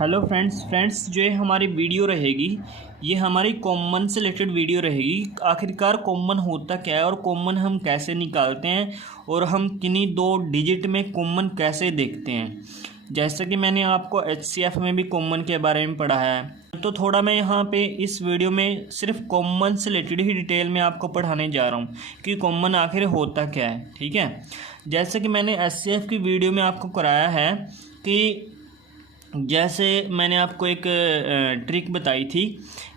Hello friends जो ये हमारी वीडियो रहेगी ये हमारी कॉमन से रिलेटेड वीडियो रहेगी। आखिरकार कॉमन होता क्या है और कॉमन हम कैसे निकालते हैं और हम किन्हीं दो डिजिट में कॉमन कैसे देखते हैं। जैसे कि मैंने आपको HCF में भी कॉमन के बारे में पढ़ाया है, तो थोड़ा मैं यहाँ पे इस वीडियो में सिर्फ कॉमन से रिलेटेड ही डिटेल में आपको पढ़ाने जा रहा हूँ कि कॉमन आखिर होता क्या है। ठीक है, जैसे कि मैंने HCF की वीडियो में आपको कराया है कि जैसे मैंने आपको एक ट्रिक बताई थी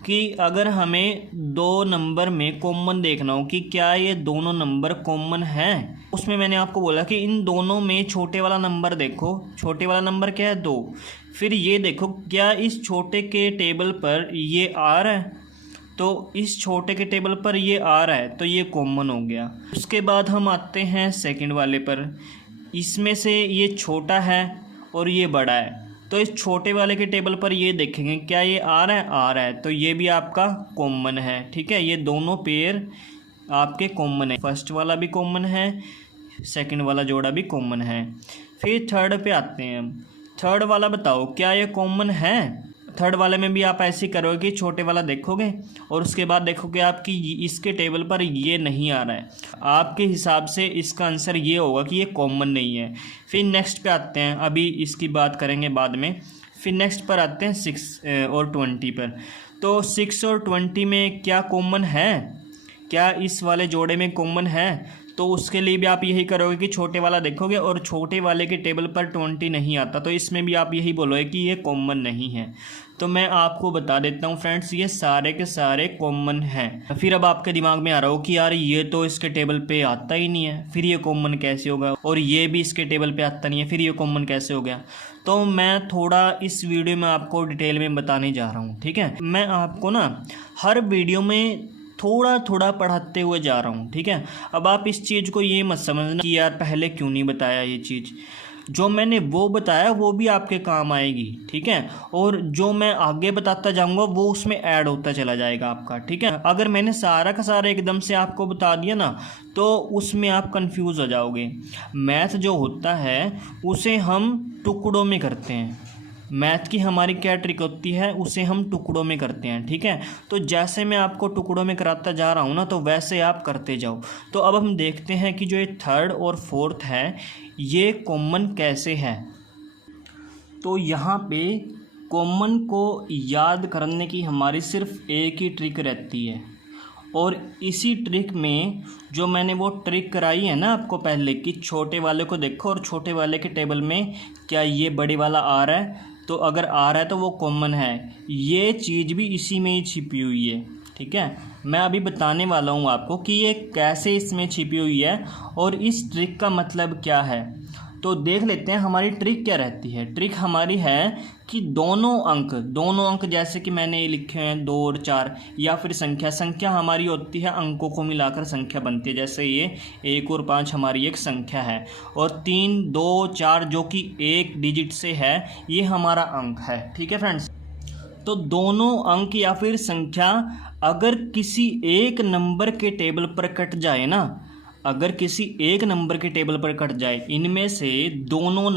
कि अगर हमें दो नंबर में कॉमन देखना हो कि क्या ये दोनों नंबर कॉमन हैं, उसमें मैंने आपको बोला कि इन दोनों में छोटे वाला नंबर देखो। छोटे वाला नंबर क्या है? 2। फिर ये देखो क्या इस छोटे के टेबल पर ये आ रहा है, तो इस छोटे के टेबल पर ये आ रहा है तो ये कॉमन हो गया। उसके बाद हम आते हैं सेकंड वाले पर। इसमें से ये छोटा है और ये बड़ा है, तो इस छोटे वाले के टेबल पर ये देखेंगे क्या ये आ रहा है, आ रहा है, तो ये भी आपका कॉमन है। ठीक है, ये दोनों पेयर आपके कॉमन है। फर्स्ट वाला भी कॉमन है, सेकंड वाला जोड़ा भी कॉमन है। फिर थर्ड पे आते हैं। थर्ड वाला बताओ क्या ये कॉमन है? थर्ड वाले में भी आप ऐसे ही करोगे कि छोटे वाला देखोगे और उसके बाद देखोगे आपकी इसके टेबल पर ये नहीं आ रहा है, आपके हिसाब से इसका आंसर ये होगा कि ये कॉमन नहीं है। फिर नेक्स्ट पे आते हैं, अभी इसकी बात करेंगे बाद में। फिर नेक्स्ट पर आते हैं 6 और 20 पर। तो 6 और 20 में क्या कॉमन है? क्या इस वाले जोड़े में कॉमन है? तो उसके लिए भी आप यही करोगे कि छोटे वाला देखोगे और छोटे वाले के टेबल पर 20 नहीं आता, तो इसमें भी आप यही बोलोगे कि ये कॉमन नहीं है। तो मैं आपको बता देता हूँ फ्रेंड्स, ये सारे के सारे कॉमन हैं। फिर अब आपके दिमाग में आ रहा हो कि यार ये तो इसके टेबल पे आता ही नहीं है, फिर ये कॉमन कैसे होगा? और ये भी इसके टेबल पे आता नहीं है, फिर ये कॉमन कैसे हो गया? तो मैं थोड़ा इस वीडियो में आपको डिटेल में बताने जा रहा हूँ। ठीक है, मैं आपको ना हर वीडियो में थोड़ा थोड़ा पढ़ाते हुए जा रहा हूँ। ठीक है, अब आप इस चीज़ को ये मत समझना कि यार पहले क्यों नहीं बताया। ये चीज़ जो मैंने वो बताया वो भी आपके काम आएगी। ठीक है, और जो मैं आगे बताता जाऊंगा वो उसमें ऐड होता चला जाएगा आपका। ठीक है, अगर मैंने सारा का सारा एकदम से आपको बता दिया ना तो उसमें आप कंफ्यूज हो जाओगे। मैथ जो होता है उसे हम टुकड़ों में करते हैं। मैथ की हमारी क्या ट्रिक होती है, उसे हम टुकड़ों में करते हैं। ठीक है, तो जैसे मैं आपको टुकड़ों में कराता जा रहा हूँ ना, तो वैसे आप करते जाओ। तो अब हम देखते हैं कि जो ये थर्ड और फोर्थ है ये कॉमन कैसे है। तो यहाँ पे कॉमन को याद करने की हमारी सिर्फ एक ही ट्रिक रहती है, और इसी ट्रिक में जो मैंने वो ट्रिक कराई है ना आपको पहले कि छोटे वाले को देखो और छोटे वाले के टेबल में क्या ये बड़े वाला आ रहा है, तो अगर आ रहा है तो वो कॉमन है। ये चीज़ भी इसी में ही छिपी हुई है। ठीक है, मैं अभी बताने वाला हूँ आपको कि ये कैसे इसमें छिपी हुई है और इस ट्रिक का मतलब क्या है। तो देख लेते हैं हमारी ट्रिक क्या रहती है। ट्रिक हमारी है कि दोनों अंक जैसे कि मैंने ये लिखे हैं 2 और 4, या फिर संख्या हमारी होती है अंकों को मिलाकर संख्या बनती है। जैसे ये 1 और 5 हमारी एक संख्या है, और 3, 2, 4 जो कि एक डिजिट से है ये हमारा अंक है। ठीक है फ्रेंड्स, तो दोनों अंक या फिर संख्या अगर किसी एक नंबर के टेबल पर कट जाए ना, अगर किसी एक नंबर के टेबल पर कट जाए, इनमें से दोनों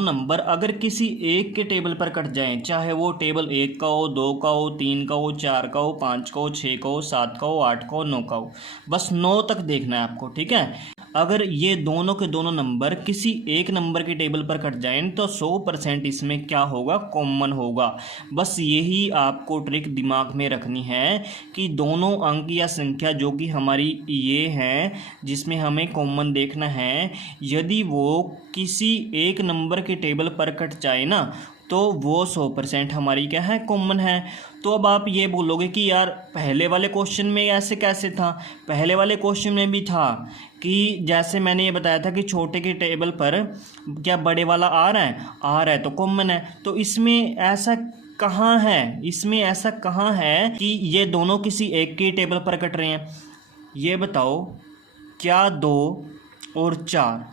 नंबर अगर किसी एक के टेबल पर कट जाएं, चाहे वो टेबल 1 का हो, 2 का हो, 3 का हो, 4 का हो, 5 का हो, 6 का हो, 7 का हो, 8 का हो, 9 का हो, बस 9 तक देखना है आपको। ठीक है, अगर ये दोनों के दोनों नंबर किसी एक नंबर के टेबल पर कट जाएं तो 100% इसमें क्या होगा, कॉमन होगा। बस यही आपको ट्रिक दिमाग में रखनी है कि दोनों अंक या संख्या जो कि हमारी ये है जिसमें हमें कॉमन देखना है, यदि वो किसी एक नंबर के टेबल पर कट जाए ना तो वो 100% हमारी क्या है, कॉमन है। तो अब आप ये बोलोगे कि यार पहले वाले क्वेश्चन में ऐसे कैसे था? पहले वाले क्वेश्चन में भी था कि जैसे मैंने ये बताया था कि छोटे के टेबल पर क्या बड़े वाला आ रहा है तो कॉमन है। तो इसमें ऐसा कहाँ है, इसमें ऐसा कहाँ है कि ये दोनों किसी एक के टेबल पर कट रहे हैं? ये बताओ, क्या 2 और 4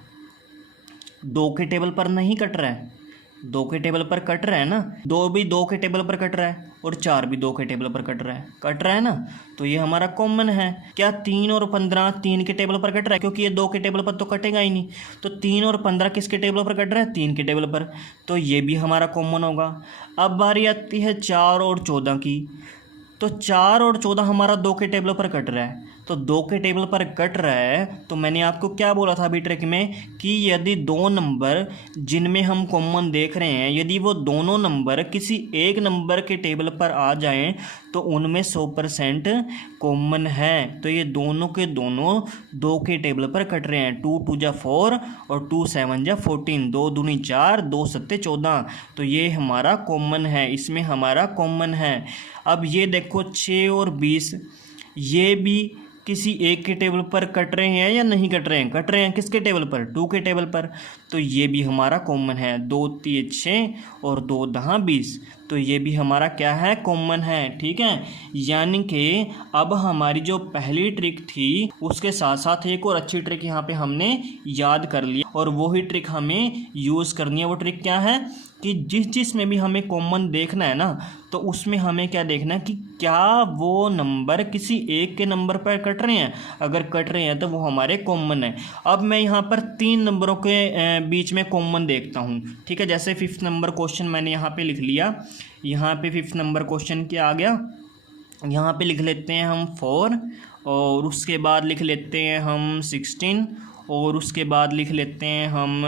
2 के टेबल पर नहीं कट रहा है? 2 के टेबल पर कट रहा है ना, 2 भी 2 के टेबल पर कट रहा है और 4 भी 2 के टेबल पर कट रहा है ना, तो ये हमारा कॉमन है। क्या 3 और 15 3 के टेबल पर कट रहा है, क्योंकि ये 2 के टेबल पर तो कटेगा ही नहीं। तो 3 और 15 किसके टेबल पर कट रहा है, 3 के टेबल पर, तो ये भी हमारा कॉमन होगा। अब बारी आती है 4 और 14 की, तो 4 और 14 हमारा 2 के टेबल पर कट रहा है, तो 2 के टेबल पर कट रहा है, तो मैंने आपको क्या बोला था अभी ट्रिक में कि यदि 2 नंबर जिनमें हम कॉमन देख रहे हैं, यदि वो दोनों नंबर किसी एक नंबर के टेबल पर आ जाएं तो उनमें 100% कॉमन है। तो ये दोनों के दोनों 2 के टेबल पर कट रहे हैं। 2 2 जा 4 और 2 7 जा 14, 2 दूनी 4, 2 7 14, तो ये हमारा कॉमन है, इसमें हमारा कॉमन है। अब ये देखो 6 और 20, ये भी किसी एक के टेबल पर कट रहे हैं या नहीं कट रहे हैं, कट रहे हैं किसके टेबल पर, 2 के टेबल पर, तो ये भी हमारा कॉमन है। 2 3 6 और 2 10 20, तो ये भी हमारा क्या है, कॉमन है। ठीक है, यानी कि अब हमारी जो पहली ट्रिक थी उसके साथ साथ एक और अच्छी ट्रिक यहाँ पे हमने याद कर ली, और वही ट्रिक हमें यूज़ करनी है। वो ट्रिक क्या है कि जिस में भी हमें कॉमन देखना है ना, तो उसमें हमें क्या देखना है कि क्या वो नंबर किसी एक के नंबर पर कट रहे हैं, अगर कट रहे हैं तो वो हमारे कॉमन है। अब मैं यहाँ पर 3 नंबरों के बीच में कॉमन देखता हूँ। ठीक है, जैसे 5th नंबर क्वेश्चन मैंने यहाँ पे लिख लिया, यहाँ पे 5th नंबर क्वेश्चन क्या आ गया, यहाँ पे लिख लेते हैं हम 4, और उसके बाद लिख लेते हैं हम 16, और उसके बाद लिख लेते हैं हम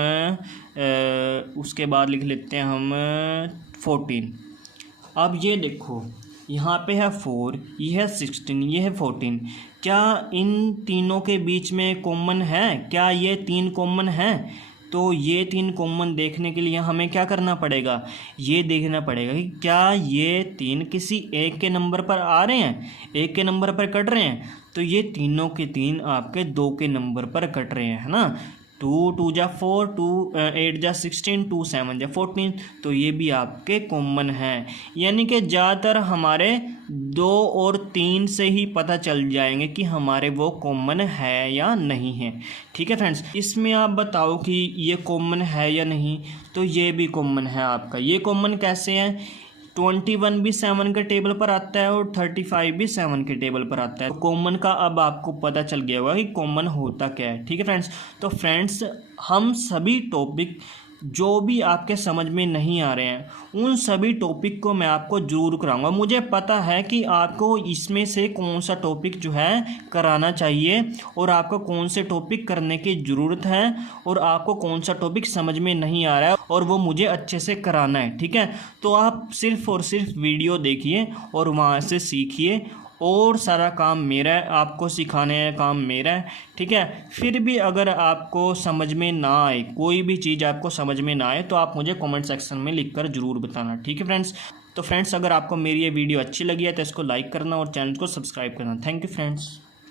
14। अब ये देखो यहाँ पे है 4, ये है 16, ये है 14, क्या इन तीनों के बीच में कॉमन है, क्या ये 3 कॉमन है? तो ये 3 कॉमन देखने के लिए हमें क्या करना पड़ेगा, ये देखना पड़ेगा कि क्या ये 3 किसी एक के नंबर पर आ रहे हैं, एक के नंबर पर कट रहे हैं, तो ये तीनों के 3 आपके 2 के नंबर पर कट रहे हैं, है ना। 2 2 जा 4, 2 8 जा 16, 2 7 जा 14, तो ये भी आपके कॉमन हैं। यानी कि ज़्यादातर हमारे 2 और 3 से ही पता चल जाएंगे कि हमारे वो कॉमन है या नहीं है। ठीक है फ्रेंड्स, इसमें आप बताओ कि ये कॉमन है या नहीं, तो ये भी कॉमन है आपका। ये कॉमन कैसे है, 21 भी 7 के टेबल पर आता है और 35 भी 7 के टेबल पर आता है। तो कॉमन का अब आपको पता चल गया होगा कि कॉमन होता क्या है। ठीक है फ्रेंड्स, तो फ्रेंड्स हम सभी टॉपिक जो भी आपके समझ में नहीं आ रहे हैं उन सभी टॉपिक को मैं आपको ज़रूर कराऊंगा। मुझे पता है कि आपको इसमें से कौन सा टॉपिक जो है कराना चाहिए और आपको कौन से टॉपिक करने की ज़रूरत है और आपको कौन सा टॉपिक समझ में नहीं आ रहा है और वो मुझे अच्छे से कराना है। ठीक है, तो आप सिर्फ़ और सिर्फ वीडियो देखिए और वहाँ से सीखिए, और सारा काम मेरा है, आपको सिखाने का काम मेरा है। ठीक है, फिर भी अगर आपको समझ में ना आए, कोई भी चीज़ आपको समझ में ना आए, तो आप मुझे कमेंट सेक्शन में लिखकर ज़रूर बताना। ठीक है फ्रेंड्स, तो फ्रेंड्स अगर आपको मेरी ये वीडियो अच्छी लगी है तो इसको लाइक करना और चैनल को सब्सक्राइब करना। Thank you friends.